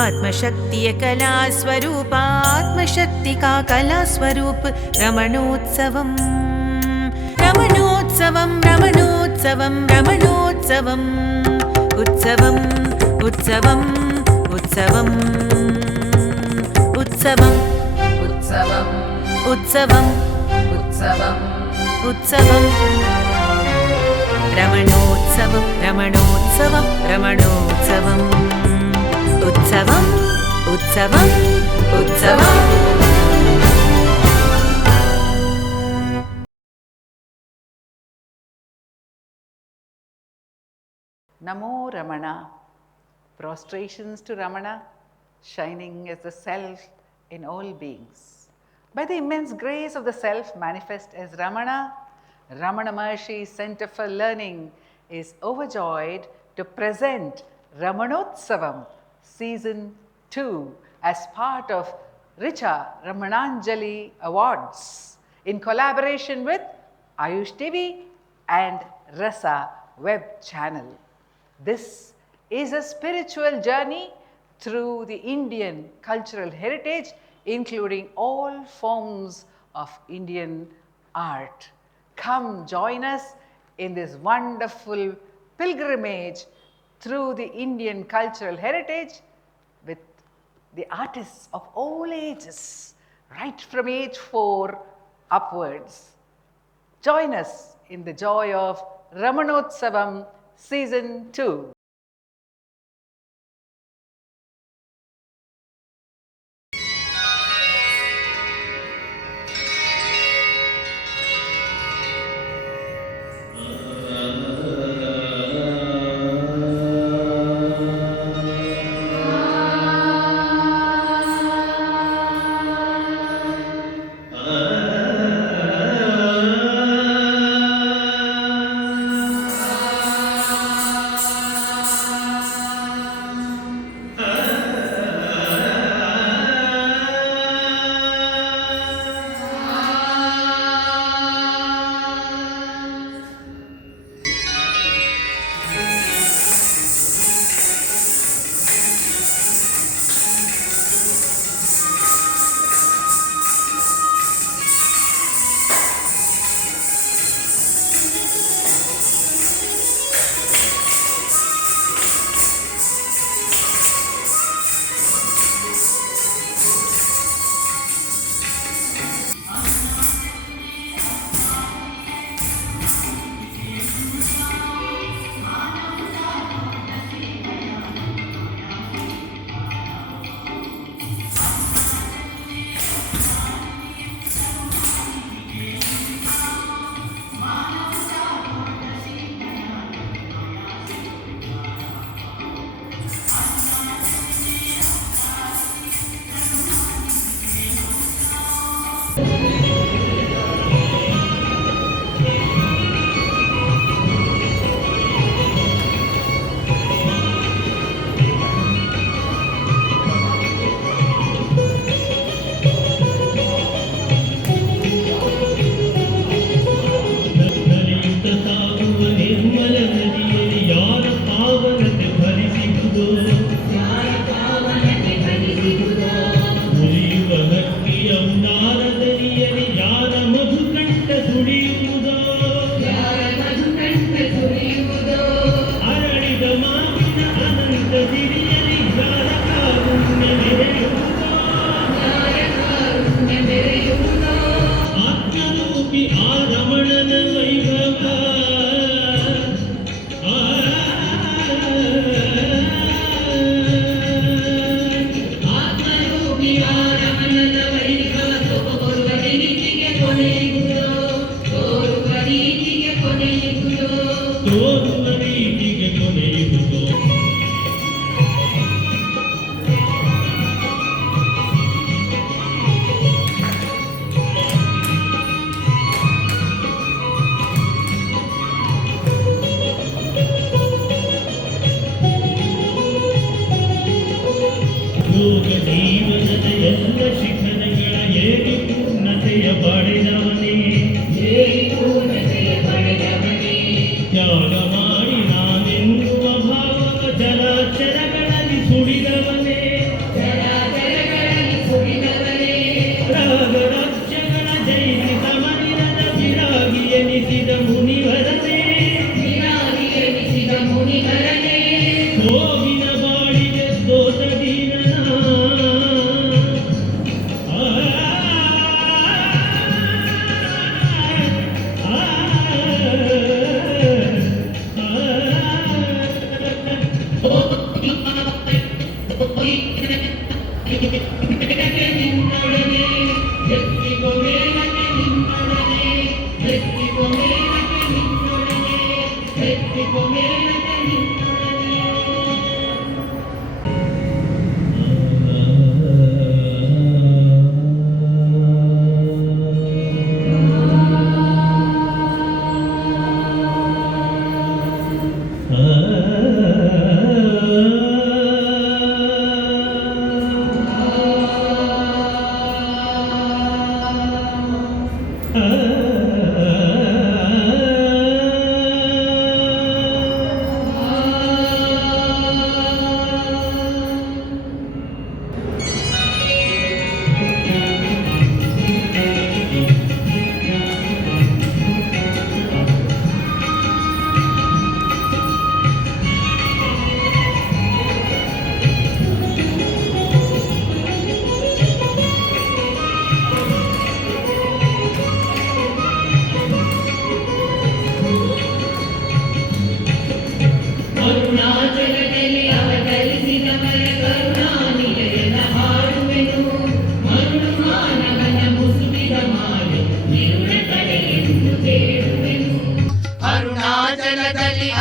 आत्मशक्तिय कला स्वरूप आत्मशक्ति का कला स्वरूप रमणोत्सवम् रमणोत्सवम् रमणोत्सवम् रमणोत्सवम् उत्सवम् उत्सवम् उत्सवम् उत्सवम् उत्सवम् उत्सवम् उत्सवम् उत्सवम् रमणोत्सवम् रमणोत्सवम् रमणोत्सवम् उत्सवम् उत्सवम् उत्सवम् Namo Ramana. Prostrations to Ramana, shining as the Self in all beings. By the immense grace of the Self manifest as Ramana, Ramana Maharshi Center for Learning is overjoyed to present Ramanotsavam Season 2 as part of Richa Ramananjali Awards in collaboration with Ayush TV and Rasa web channel. This is a spiritual journey through the Indian cultural heritage, including all forms of Indian art. Come join us in this wonderful pilgrimage through the Indian cultural heritage with the artists of all ages, right from age 4 upwards. Join us in the joy of Ramanotsavam Season 2. ಎನಿಸಿದ ಮುನಿವರನೇ ಹೋಗಿನ ಬಾಳಿಗೆ ಸೋತ ದೀನನ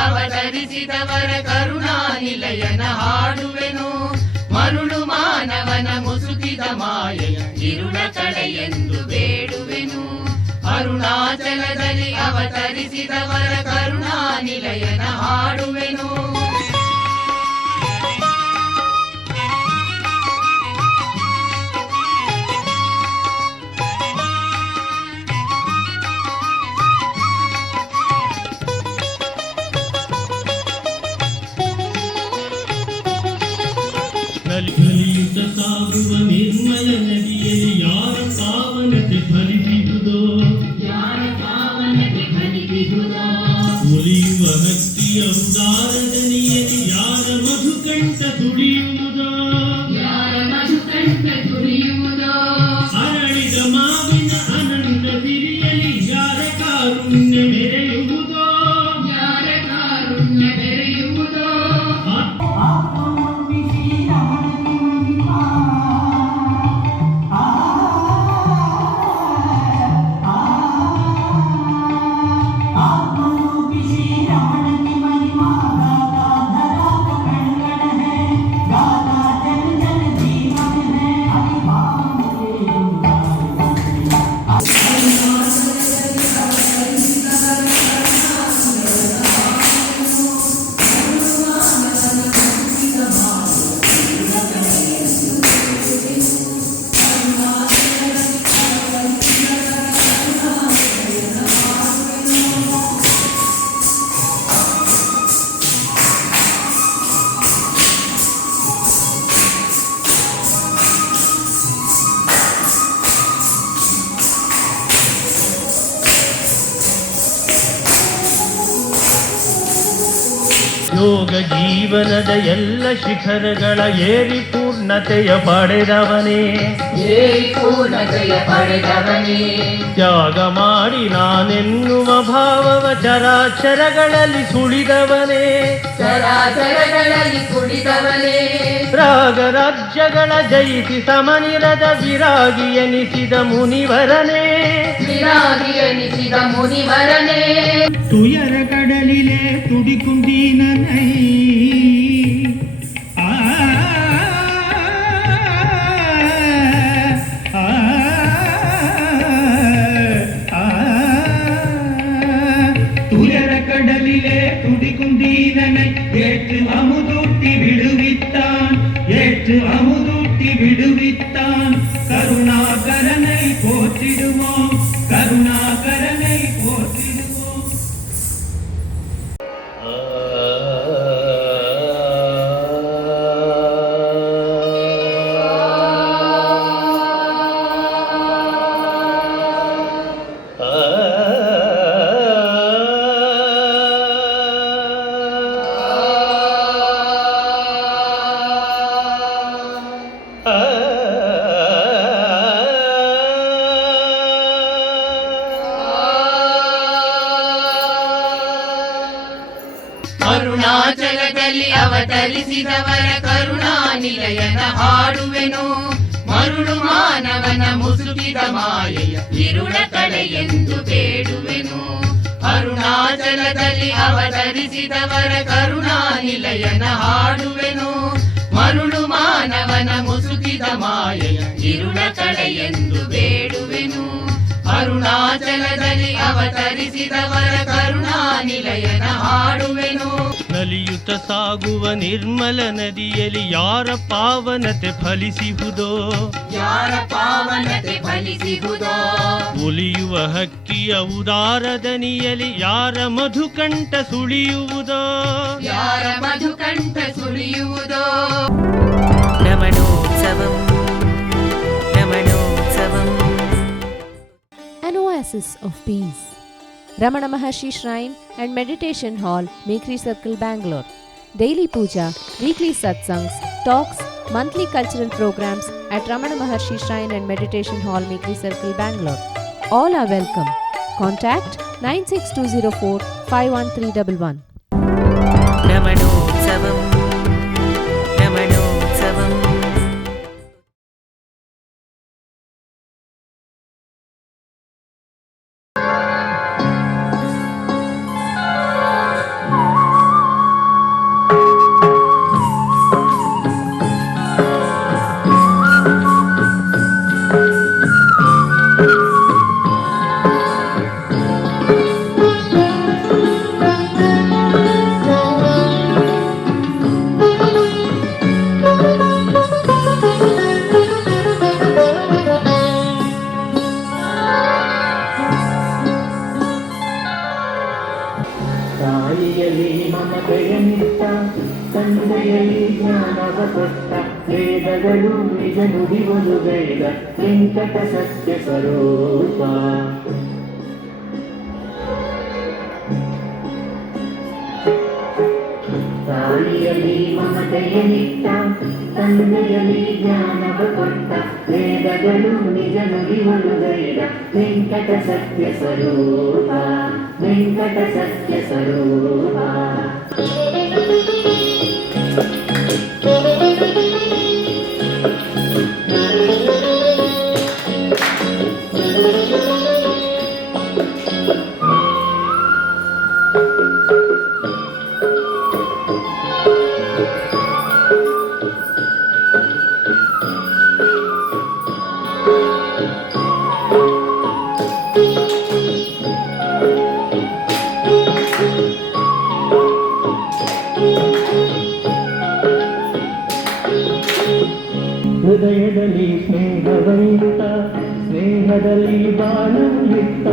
ಅವತರಿಸಿದವರ ಕರುಣಾನಿಲಯನ ಹಾಡುವೆನು ಮರುಳು ಮಾನವನ ಮುಸುಕಿದ ಮಾಯೆಯ ಇರುಳ ಕಳೆಯೆಂದು ಬೇಡುವೆನು ಅರುಣಾಚಲದಲ್ಲಿ ಅವತರಿಸಿದವರ ಕರುಣಾನಿಲಯನ ಹಾಡುವೆನು ಕಲಿಯುತ್ತ ಸಾಗುವ ನಿರ್ಮಲ ನದಿಯಲ್ಲಿ ಯಾರ ಪಾವನತೆ ಫಲಿಸಿದುದೋ ಉಳಿಯುವ ಹಕ್ಕಿಯ ಉದಾರ ದನಿಯಲ್ಲಿ ಯಾರ ಮಧುಕಂಠ ತುಳಿಯುವುದೋ ಅರಳಿದ ಮಾವಿನ ಅನಂತ ಸಿರಿಯಲ್ಲಿ ಯಾರ ಕಾರುಣ್ಯ ಮೆರೆಯುವುದೋ ಯೋಗ ಜೀವನದ ಎಲ್ಲ ಶಿಖರಗಳ ಏರಿ ಪೂರ್ಣತೆಯ ಪಡೆದವನೇ ತ್ಯಾಗ ಮಾಡಿ ನಾನೆನ್ನುವ ಭಾವವ ಚರಾಚರಗಳಲ್ಲಿ ಸುಳಿದವನೇ ರಾಗ ರಾಜ್ಯಗಳ ಜಯಿಸಿ ಸಮನಿರದ ವಿರಾಗಿ ಎನಿಸಿದ ಮುನಿವರನೇ ತುಯರ ಕಡಲಿಲೆ ತುಡಿಕುಂದೀನ ನೈ துயர கடலிலே துடிக்குந்தீனனை ஏற்று அமுதூட்டி விடுவித்தான் கருணாகரனை போற்றிடுவோம் ಅರುಣಾಚಲದಲ್ಲಿ ಅವತರಿಸಿದವರ ಕರುಣಾ ನಿಲಯನ ಹಾಡುವೆನು. ಮರುಳು ಮಾನವನ ಮುಸುಕಿದ ಮಾಯೆಯ ಇರುಳ ಕಳೆಯೆಂದು ಬೇಡುವೆನು. ಅರುಣಾಚಲದಲ್ಲಿ ಅವತರಿಸಿದವರ ಕರುಣಾ ನಿಲಯನ ಹಾಡುವೆನು. ಮರುಳು ಮಾನವನ ಮುಸುಕಿದ ಮಾಯೆಯ ಇರುಳ ಕಳೆಯೆಂದು ಬೇಡುವೆನು. ಅರುಣಾಚಲದಲ್ಲಿ ಅವತರಿಸಿದವರ ಕರುಣಾ ನಿಲಯನ ಹಾಡುವೆನು. ನಲಿಯುತ್ತ ಸಾಗುವ ನಿರ್ಮಲ ನದಿಯಲ್ಲಿ ಯಾರ ಪಾವನತೆ ಫಲಿಸಿಹುದೋ, ಯಾರ ಪಾವನತೆ ಫಲಿಸಿಹುದೋ. ಉಲಿಯುವ ಹಕ್ಕಿಯ ಉದಾರ ದನಿಯಲ್ಲಿ ಯಾರ ಮಧುಕಂಠ ಸುಳಿಯುವುದೋ, ಯಾರ ಮಧುಕಂಠ ಸುಳಿಯುವುದೋ. ರಮಣೋತ್ಸವಂ ರಮಣೋತ್ಸವಂ. An oasis of peace. Ramana Maharshi Shrine and Meditation Hall, Mekri Circle, Bangalore. Daily puja, weekly satsangs, talks, monthly cultural programs at Ramana Maharshi Shrine and Meditation Hall, Mekri Circle, Bangalore. All are welcome. Contact 96204 51311. రమణోత్సవం రమణోత్సవం. ತಾಯಿಯಲ್ಲಿ ಮಮತೆಯನ್ನಿತ್ತ, ತಂದೆಯಲ್ಲಿ ಜ್ಞಾನವ ಕೊಟ್ಟ, ವೇದಗಳು ನಿಜ ನುಡಿಗಳು ವೇದ ವೆಂಕಟ ಸತ್ಯ ಸ್ವರೂಪ. ತಾಯಿಯಲ್ಲಿ ಮಮತೆಯನ್ನಿತ್ತ, ತಂದೆಯಲ್ಲಿ ಜ್ಞಾನವ ಕೊಟ್ಟ, ವೇದಗಳು ನಿಜ ನುಡಿಗಳು ವೇದ ವೆಂಕಟ ಸತ್ಯ ಸ್ವರೂಪ, ವೆಂಕಟ ಸತ್ಯ ಸ್ವರೂಪ. ಹೃದಯದಲ್ಲಿ ಸ್ನೇಹವಂತ, ಸ್ನೇಹದಲ್ಲಿ ಬಾಳು ಇಟ್ಟ,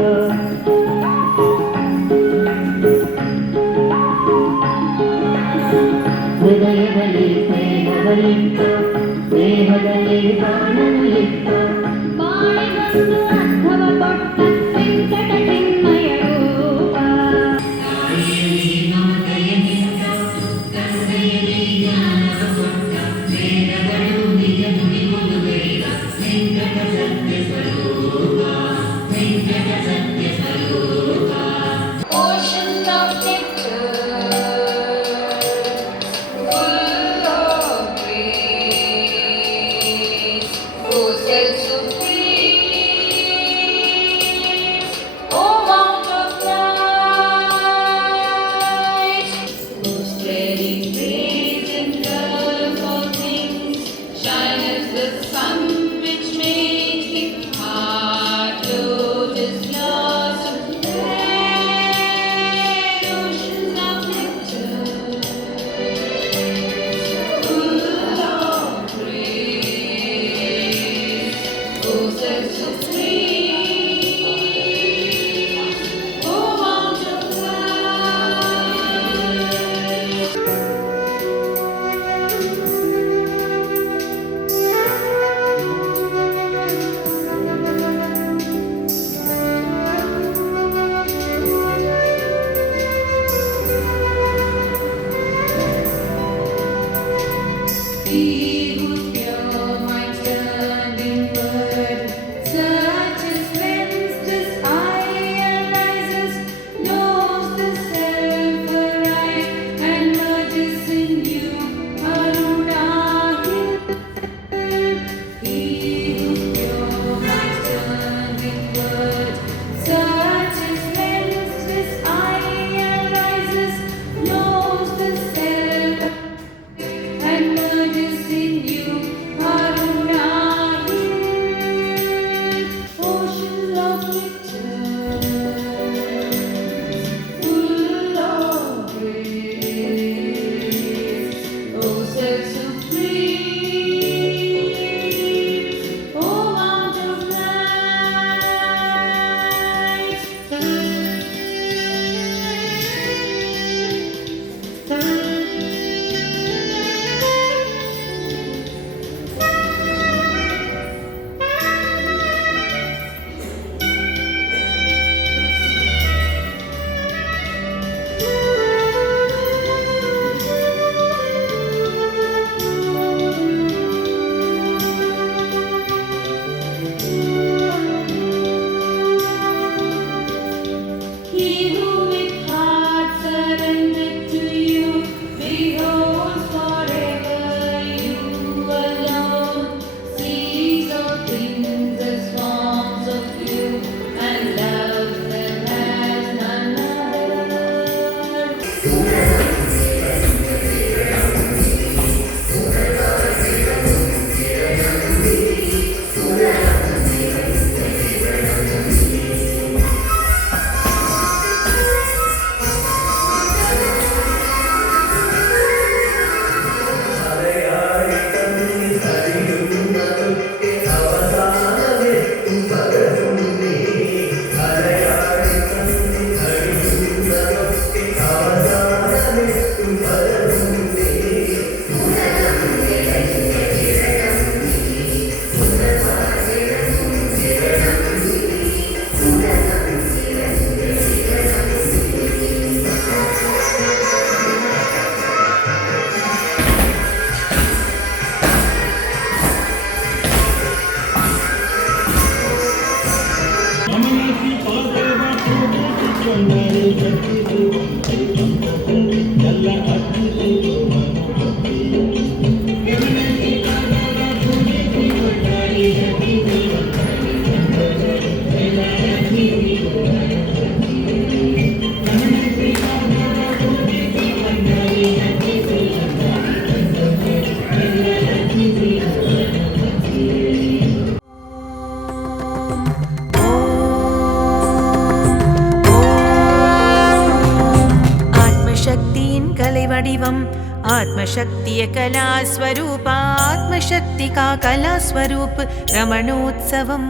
वडिवम् आत्मशक्तिय कलास्वरूप आत्मशक्तिका कलास्वरूप रमणोत्सवम्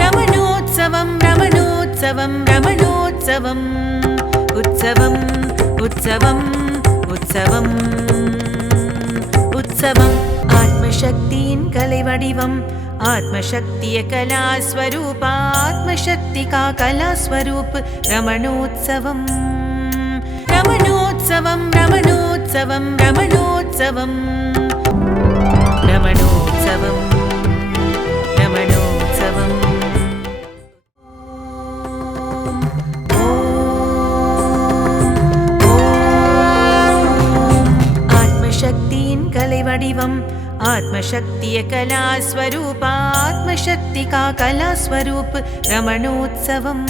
रमणोत्सवम् रमणोत्सवम् रमणोत्सवम् उत्सवम् उत्सवम् उत्सवम् उत्सवम् आत्मशक्तिயின் कலை वडिवम् आत्मशक्तिय कलास्वरूप आत्मशक्तिका कलास्वरूप रमणोत्सवम् रमणोत्सवम् रमणोत्सवम् रमणोत्सवम् रमणोत्सवम् रमणोत्सवम् आत्मशक्तिயின் कலை वडिवम् आत्मशक्तिय कलास्वरूप आत्मशक्तिका कलास्वरूप रमणोत्सवम्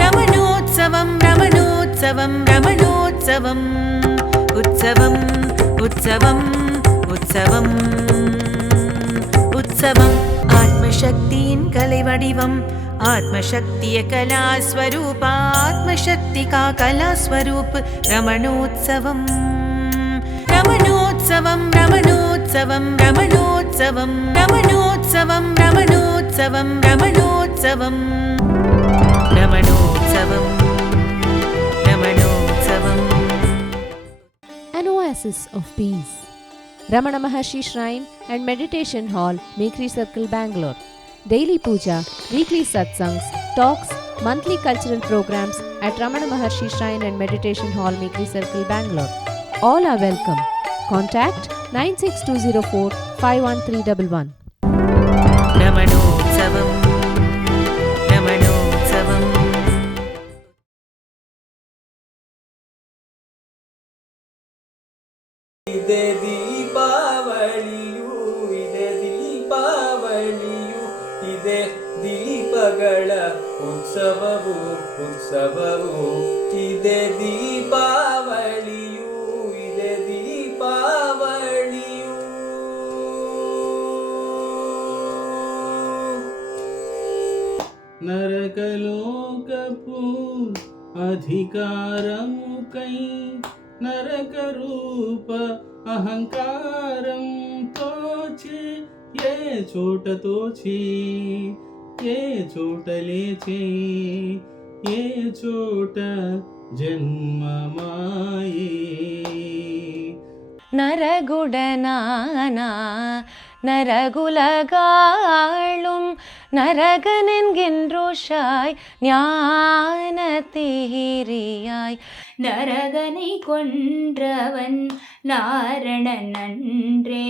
रमणोत्सवम् रमणोत्सवम् रमणोत्सवम् उत्सवम् उत्सवम् उत्सवम् उत्सवम् आत्मशक्तिயின் कலை वडिवम् आत्मशक्तिय कलास्वरूप आत्मशक्तिका कलास्वरूप रमणोत्सवम् रमणोत्सवम् रमणोत्सवम् रमणोत्सवम् रमणोत्सवम् रमणोत्सवम् रमणोत्सवम् रमणोत्सवम् रमणोत्सवम् An oasis of peace. Ramana Maharshi Shrine and Meditation Hall, Mekri Circle, Bangalore. Daily puja, weekly satsangs, talks, monthly cultural programs at Ramana Maharshi Shrine and Meditation Hall, Mekri Circle, Bangalore. All are welcome. Contact 96204 51311. रमणोत्सवम् रमणोत्सवम् ಇದೆ ದೀಪಾವಳಿಯು ಇದೆ ದೀಪಾವಳಿಯು ಇದೆ ದೀಪಗಳ ಉತ್ಸವವು ಉತ್ಸವವು ಇದೆ ದೀಪಾವಳಿಯು ಇದೆ ದೀಪಾವಳಿಯು నరకలోకపు అధికారముకై నరకరూప అహంకారం తోచే ఏ చోట తోచే ఏ చోట లేచే ఏ చోట జన్మమాయే நரகுடனானா நரகுலகாளும் நரகனென்கின்றோஷாய் ஞான தீரியாய் நரகனை கொன்றவன் நாரணன் அன்றே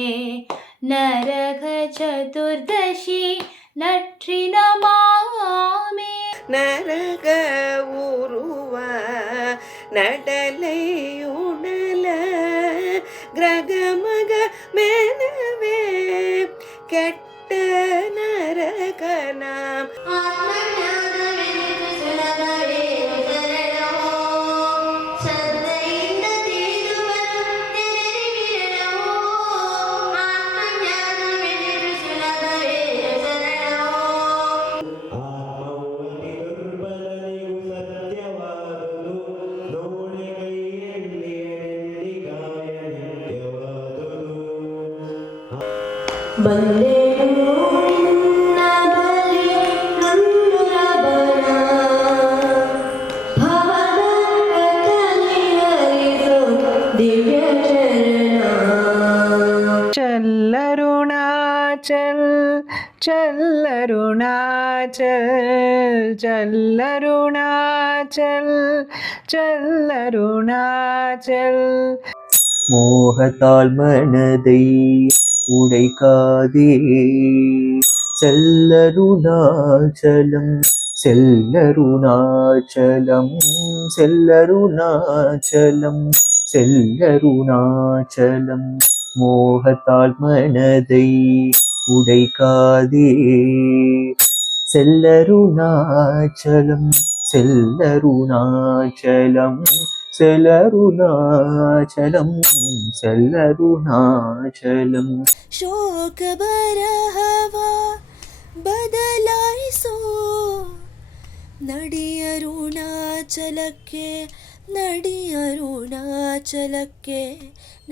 நரக சதுர்தசி நற்றினமாமே நரக உருவ நடலையுணல கிரகமக மெனவே கெட்ட நரகனாம் चल अरुणाचल चल अरुणाचल चल अरुणाचल चल अरुणाचल மோகத்தால் மனதை உடைக்காதே செல்லருணாச்சலம் செல்லருணாச்சலம் செல்லருணாச்சலம் செல்லருணாச்சலம் மோகத்தால் மனதை உடைக்காதே செல்லருணாச்சலம் செல்லருணாச்சலம் செல்லருணாச்சலம் செல்லருணாச்சலம் ಶೋಕ ಬರಹವ ಬದಲಾಯಿಸೋ ನಡಿಯರುಣಾಚಲ ಅರುಣಾಚಲಕ್ಕೆ ನಡಿ ಅರುಣಾಚಲಕ್ಕೆ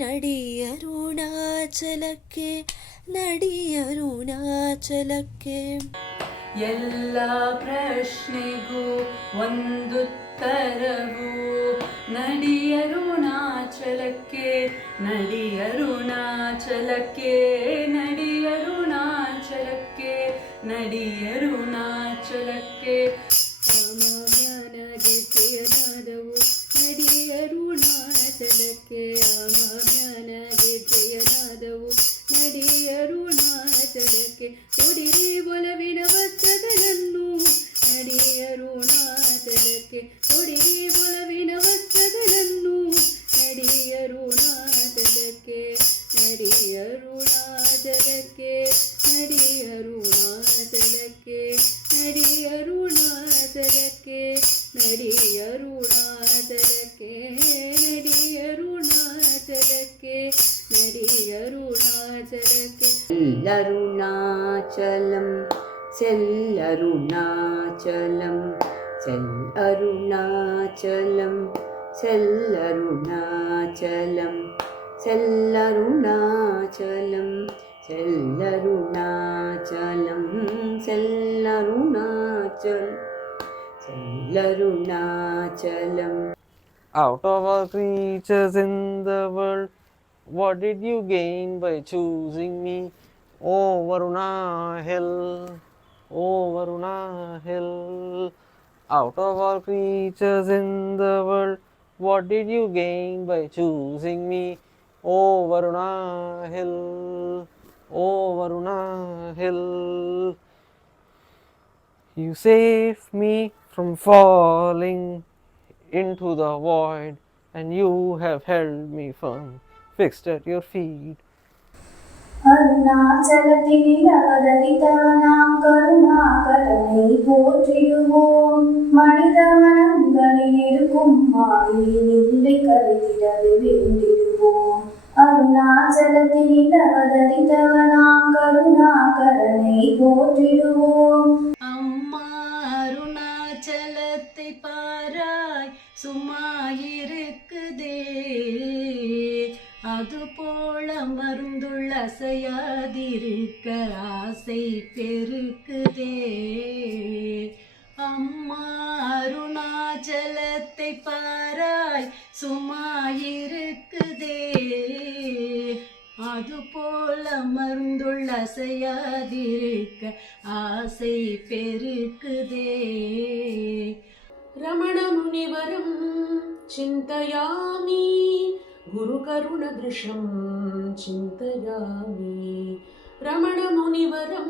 ನಡಿ ಅರುಣಾಚಲಕ್ಕೆ ನಡಿ ಅರುಣಾಚಲಕ್ಕೆ. ಎಲ್ಲ ಪ್ರಶ್ನೆಗೂ ಒಂದುತ್ತರವು ನಡಿ ಅರುಣಾಚಲಕ್ಕೆ ನಡಿ ಅರುಣಾಚಲಕ್ಕೆ ನಡಿ ಅರುಣಾಚಲಕ್ಕೆ ನಡಿ ಅರುಣಾಚಲಕ್ಕೆ. ಅಮಜ್ಞಾನಗೆ ಜಯನಾದವು ನಡಿ ಅರುಣಾಚಲಕ್ಕೆ ಅಮಜ್ಞಾನಗೆ ಜಯನಾದವು ನಡಿ ಅರುಣಾಚಲಕ್ಕೆ. ತೊಡಿರಿ ಒಲವಿನ ವಸ್ತ್ರಗಳನ್ನು ನಡಿ ಅರುಣಾಚಲಕ್ಕೆ ತೊಡಿರಿ ಒಲವಿನ ವಸ್ತ್ರಗಳನ್ನು ನಡಿ ಅರುಣಾಚಲಕ್ಕೆ ನಡಿ ಅರುಣಾಚಲಕ್ಕೆ ನಡಿ ಅರುಣಾಚಲಕ್ಕೆ ನಡಿ ಅರುಣಾಚಲಕ್ಕೆ ನಡಿ ಅರುಣಾಚಲಕ್ಕೆ ನಡಿ ಅರುಣಾಚಲಕ್ಕೆ ನಡಿ ಅರುಣಾಚಲಕ್ಕೆ. Arunachalam செல்லருணாச்சலம் செல்லருணாச்சலம் செல்லருணாச்சலம் செல்லருணாச்சலம் செல்லருணாச்சலம் செல்லருணாச்சலம் செல்லருணாச்சலம். Out of all creatures in the world, what did you gain by choosing me? Oh Varuna Hill, oh Varuna Hill. Out of all creatures in the world, what did you gain by choosing me? Oh Varuna Hill, oh Varuna Hill. You saved me from falling into the void, and you have held me firm, fixed at your feet. அருணாச்சலத்தில் அவதரித்தவனாம் கருணாகரனை போற்றிடுவோம். மனித மனங்களில் இருக்கும் மாயை நிலை கருதிடவே வேண்டிடுவோம். அருணாச்சலத்தில் அவதரித்தவனாம் கருணாகரனை போற்றிடுவோம். அம்மா அருணாச்சலத்தை பாராய் சும்மாயிருக்குதே, அதுபோல மருந்துள்ள அசையாதிருக்க ஆசை பெருக்குதே. அம்மா அருணாச்சலத்தை பாராய் சும்மாயிருக்குதே, அதுபோல மருந்துள்ள அசையாதிருக்க ஆசை பெருக்குதே. ரமண முனிவரம் சிந்தயாமி गुरुकरुणदृशं चिन्तयामि. रमणमुनिवरं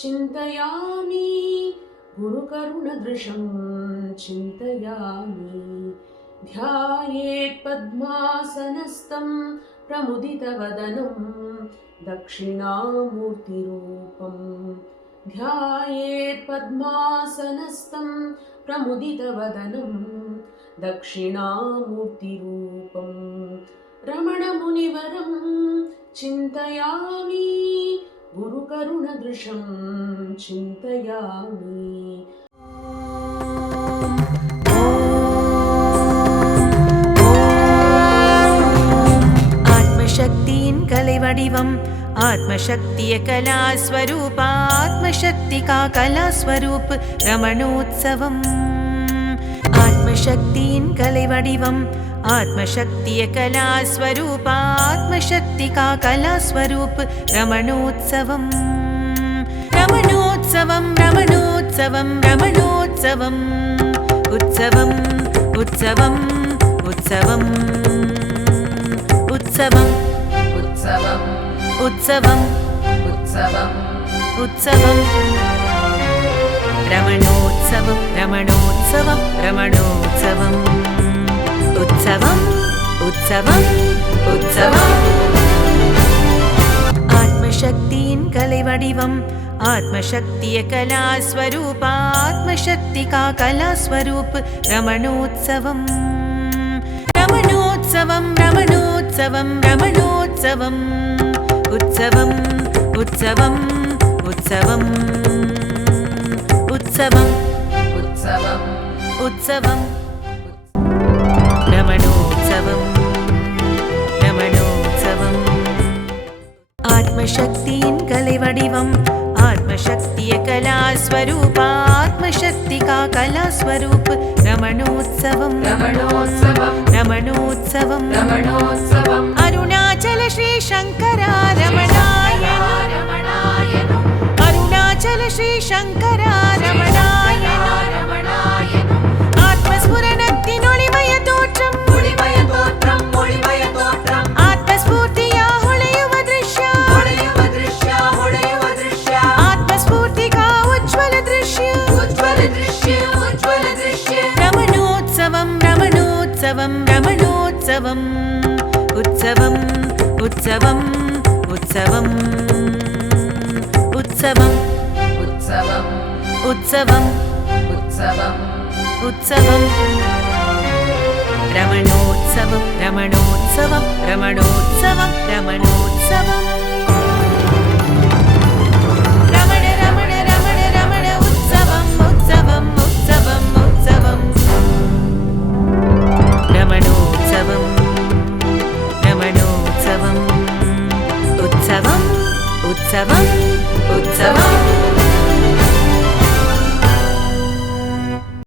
चिन्तयामि गुरुकरुणदृशं चिन्तयामि. ध्यायेत् पद्मासनस्थं प्रमुदितवदनं दक्षिणामूर्तिरूपं. ध्यायेत् पद्मासनस्थं प्रमुदितवदनं दक्षिणामूर्तिरूपं. रमणमुनिवरं चिन्तयामि गुरुकरुणदृशं चिन्तयामि. ஆத்மசக்தியின் கலை வடிவம் ஆத்மசக்திய கலாஸ்வரூப ஆத்மசக்திகா கலாஸ்வரூப் ரமணோத்சவம். ஆத்மசக்தியின் கலை வடிவம் ஆத்மசக்திய கலாஸ்வரூப ஆத்மசக்திகா கலாஸ்வரூப் ரமணோத்சவம். ரமணோத்சவம் ரமணோத்சவம் ரமணோத்சவம். உற்சவம் உற்சவம் உற்சவம் உற்சவம் உற்சவம் உற்சவம் உற்சவம் உற்சவம். ரமணோத்சவம் ரமணோத்சவம் ரமணோத்சவம். உற்சவம் உற்சவம் உற்சவம். ஆத்மசக்தியின் கலை வடிவம் ஆத்மசக்திய கலாஸ்வரூப ஆத்மசக்திகா கலாஸ்வரூப் ரமணோத்சவம். ரமணோத்சவம் ரமணோத்சவம் ரமணோத்சவம். உற்சவம் உற்சவம் உற்சவம் உற்சவம் உற்சவம் उत्सवम् रमणोत्सवम् रमणोत्सवम् आत्मशक्तिயின் कலை वडिवम् आत्मशक्तिय कलास्वरूप आत्मशक्तिका कलास्वरूप रमणोत्सवम् रमणोत्सवम् रमणोत्सवम् रमणोत्सवम् अरुणाचल श्री शंकरा रमणाय अरुणाचल श्री शंकरा रमणाय आत्मस्फुरणत्तिन ஒளிமய தோற்றம் आत्मस्फूर्तिया ಹೊಳೆಯುವ ದೃಶ್ಯ आत्मस्फूर्तिका उज्ज्वल दृश्य रमणोत्सवम् रमणोत्सवम् रमणोत्सवम् उत्सवम् उत्सवम् उत्सवम् उत्सवम् उत्सवम् उत्सवम् उत्सवम् उत्सवम् रमणोत्सवम् रमणोत्सवम् रमणोत्सवम् रमणोत्सवम्